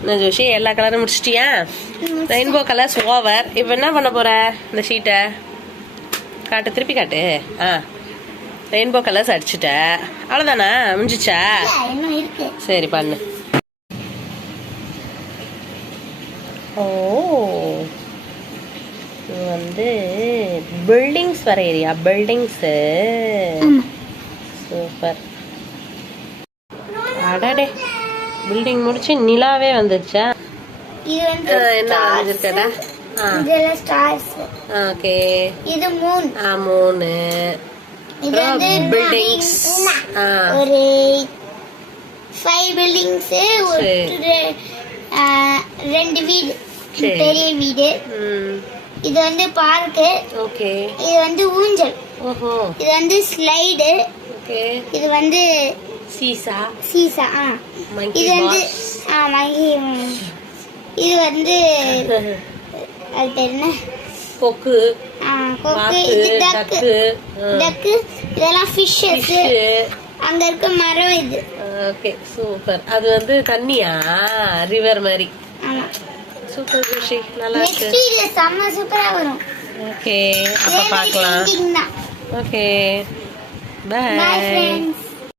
என்ன ஜோஷி எல்லா கலரும் முடிச்சிட்டியா? Rainbow colours over. இப்போ என்ன பண்ண போற? இந்த ஷீட்டை காட்டு, திருப்பி காட்டு. ரெயின்போ கலர்ஸ் அடிச்சுட்ட, அவ்வளோதானா? முடிஞ்சிச்சா? சரி பண்ணு. ஓ, இது வந்து பில்டிங்ஸ் வரையறியா? Buildings super. அடடே, பில்டிங் முடிச்சு நிலாவே வந்துருச்சா? இது வந்து என்ன வரைஞ்சிருக்கடா? இதெல்லாம் ஸ்டார்ஸ். ஓகே, இது மூன். மூணு. இது வந்து பில்டிங்ஸ் ஒரு 5 பில்டிங்ஸ், ஒரு 2 வீடு, பெரிய வீடு. இது வந்து பார்க். ஓகே, இது வந்து ஊஞ்சல். ஓஹோ, இது வந்து ஸ்லைடு. ஓகே, இது வந்து சீசா. சீசா. இது வந்து மங்கி. இது வந்து அது பேர் என்ன? கொக்கு. கொக்கு. இது டக்கு. டக்கு. இதெல்லாம் ஃபிஷ்ஷஸ். அங்க இருக்க மரம் இது. Okay, super. அது வந்து தண்ணியா? ரிவர் மாதிரி. ஆமா, சூப்பர் ஜோஷி, நல்லா இருக்கு. நெக்ஸ்ட் இது செம்ம சூப்பரா வரும். ஓகே, அப்ப பார்க்கலாம். Okay, okay, bye. Bye friends.